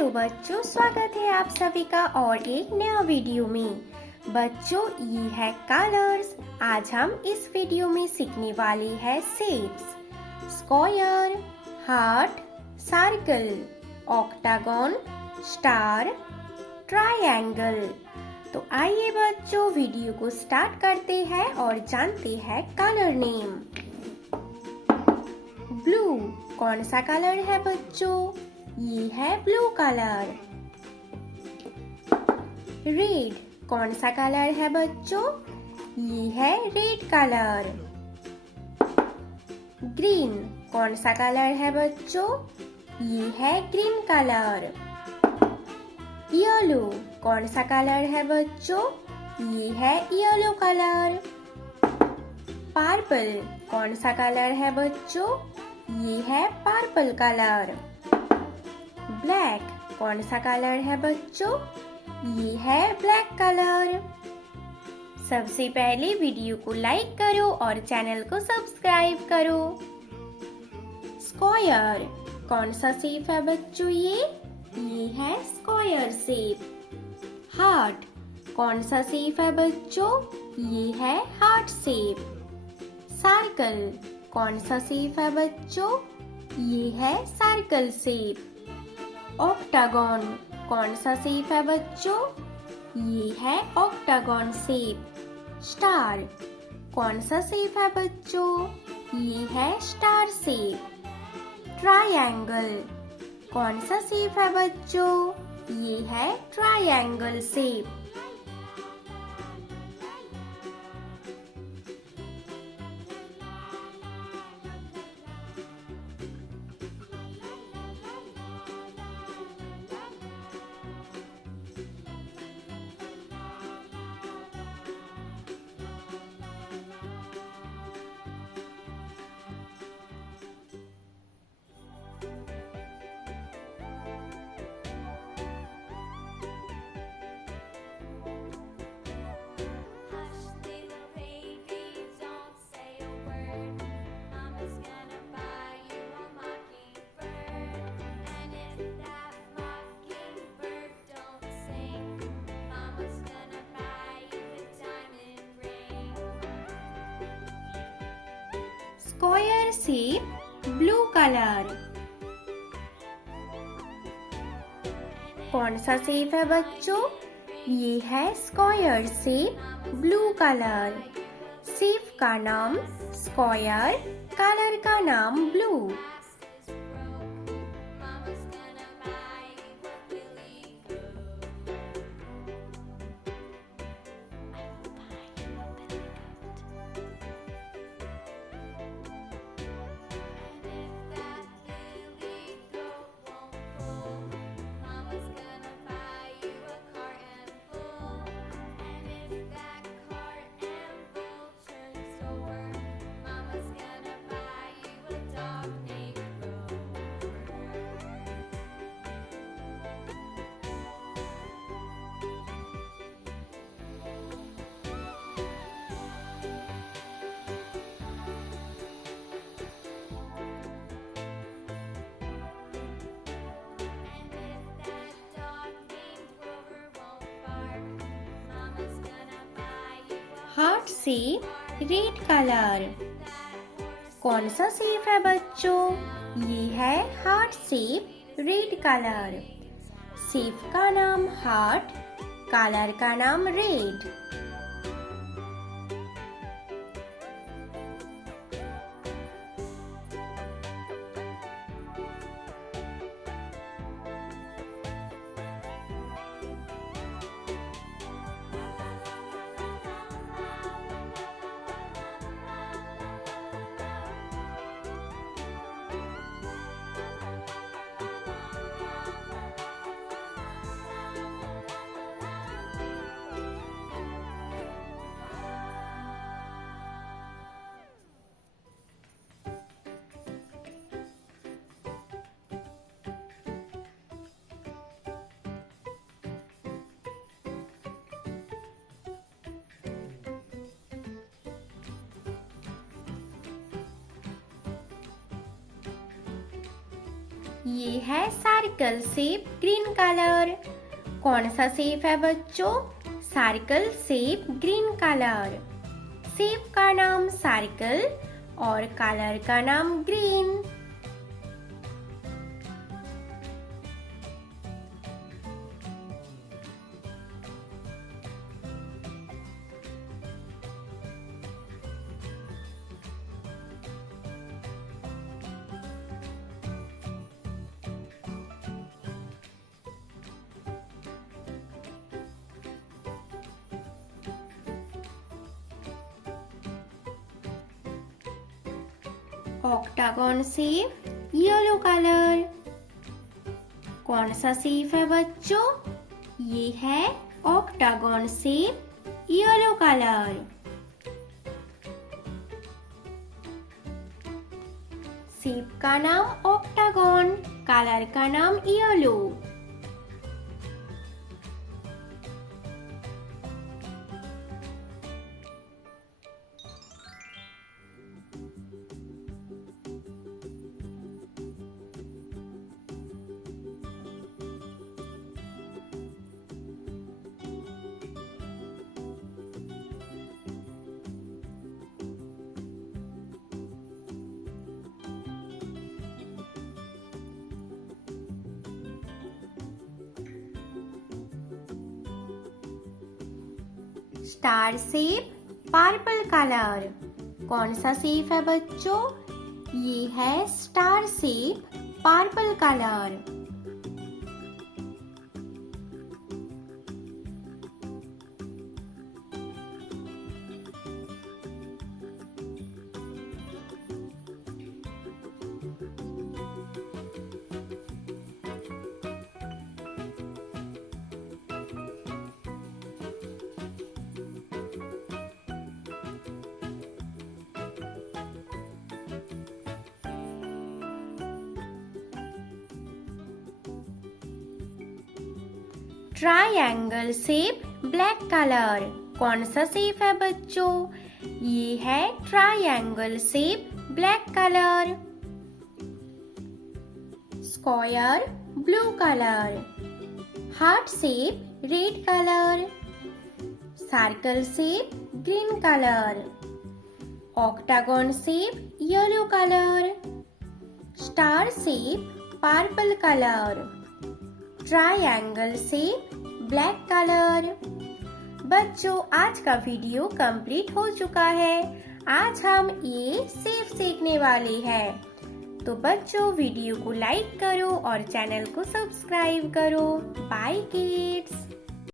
Hello बच्चों, स्वागत है आप सभी का और एक नया वीडियो में। बच्चों, ये है कलर्स। आज हम इस वीडियो में सीखने वाले हैं shapes, square, heart, circle, octagon, star, triangle. तो आइए बच्चों वीडियो को स्टार्ट करते हैं और जानते हैं कलर नेम। ब्लू कौन सा कलर है बच्चों? ये है ब्लू कलर। रेड कौन सा कलर है बच्चों? ये है रेड कलर। ग्रीन कौन सा कलर है बच्चों? ये है ग्रीन कलर। येलो कौन सा कलर है बच्चों? ये है येलो कलर। पर्पल कौन सा कलर है बच्चों? ये है पर्पल कलर। ब्लैक कौन सा कलर है बच्चों? ये है ब्लैक कलर। सबसे पहले वीडियो को लाइक करो और चैनल को सब्सक्राइब करो। स्क्वायर कौन सा शेप है बच्चों? ये है स्क्वायर शेप। हार्ट कौन सा शेप है बच्चों? ये है हार्ट शेप। सर्कल कौन सा शेप है बच्चों? ये है सर्कल शेप। ऑक्टागन कौन सा शेप है बच्चों? ये है ऑक्टागन शेप। स्टार कौन सा शेप है बच्चों? ये है स्टार शेप। ट्रायंगल कौन सा शेप है बच्चों? ये है triangle shape. Square shape blue colour. कौन सा शेप है बच्चों? ये है square shape blue colour. Shape का नाम स्क्वायर, कलर का नाम blue. Heart shape red colour. कौन सा शेप है बच्चों? ये है heart shape red colour. Shape का नाम हार्ट, कलर का नाम रेड। ये है सर्कल शेप ग्रीन कलर। कौन सा शेप है बच्चों? Circle shape green colour. Shape का नाम सर्कल और कलर का नाम green. Octagon shape yellow colour. कौन सा शेप है बच्चों? ये है octagon shape yellow colour. Shape का नाम ऑक्टागन, कलर का नाम yellow. Star shape purple colour. कौन सा शेप है बच्चों? ये है star shape purple colour. Triangle shape black colour. कौन सा शेप है बच्चों? ये है triangle shape black colour. Square blue colour. Heart shape red colour. Circle shape green colour. Octagon shape yellow colour. Star shape purple colour. Triangle shape black colour. बच्चों, आज का video complete हो चुका है। आज हम ये शेप सीखने वाले हैं। तो बच्चों, वीडियो को लाइक करो और चैनल को सब्सक्राइब करो। Bye kids.